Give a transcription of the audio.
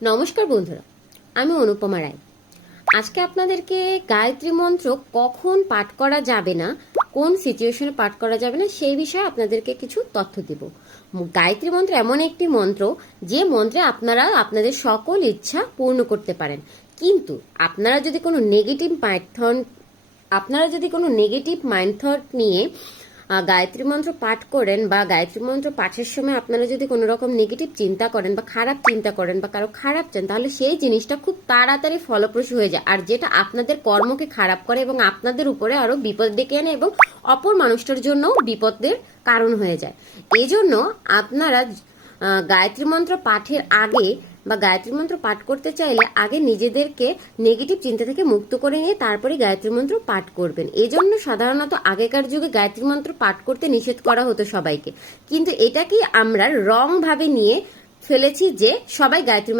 নমস্কার বন্ধুরা, আমি অনুপমা রায়। আজকে আপনাদেরকে গায়ত্রী মন্ত্র কখন পাঠ করা যাবে না, কোন সিচুয়েশনে পাঠ করা যাবে না সেই বিষয়ে আপনাদেরকে কিছু তথ্য দিব। গায়ত্রী মন্ত্র এমন একটি মন্ত্র যে মন্ত্রে আপনারা আপনাদের সকল ইচ্ছা পূর্ণ করতে পারেন। কিন্তু আপনারা যদি কোনো নেগেটিভ মাইন্ড থট নিয়ে গায়ত্রী মন্ত্র পাঠ করেন বা গায়ত্রী মন্ত্র পাঠের সময় আপনারা যদি কোনো রকম নেগেটিভ চিন্তা করেন বা খারাপ চিন্তা করেন বা কারো খারাপ চান, তাহলে সেই জিনিসটা খুব তাড়াতাড়ি ফলপ্রসূ হয়ে যায়, আর যেটা আপনাদের কর্মকে খারাপ করে এবং আপনাদের উপরে আরো বিপদ ডেকে আনে এবং অপর মানুষটার জন্যও বিপদের কারণ হয়ে যায়। এই জন্য আপনারা গায়ত্রী মন্ত্র পাঠের আগে বা গায়ত্রী মন্ত্র পাঠ করতে চাইলে আগে নিজেদেরকে নেগেটিভ চিন্তা থেকে মুক্ত করে নিয়ে তারপরে গায়ত্রী মন্ত্র পাঠ করবেন। এজন্য সাধারণত আগেকার যুগে গায়ত্রী মন্ত্র পাঠ করতে নিষেধ করা হতো সবাইকে, কিন্তু এটাকে আমরা রং ভাবে নিয়ে ফেলেছি যে সবাই গায়ত্রী মন্ত্র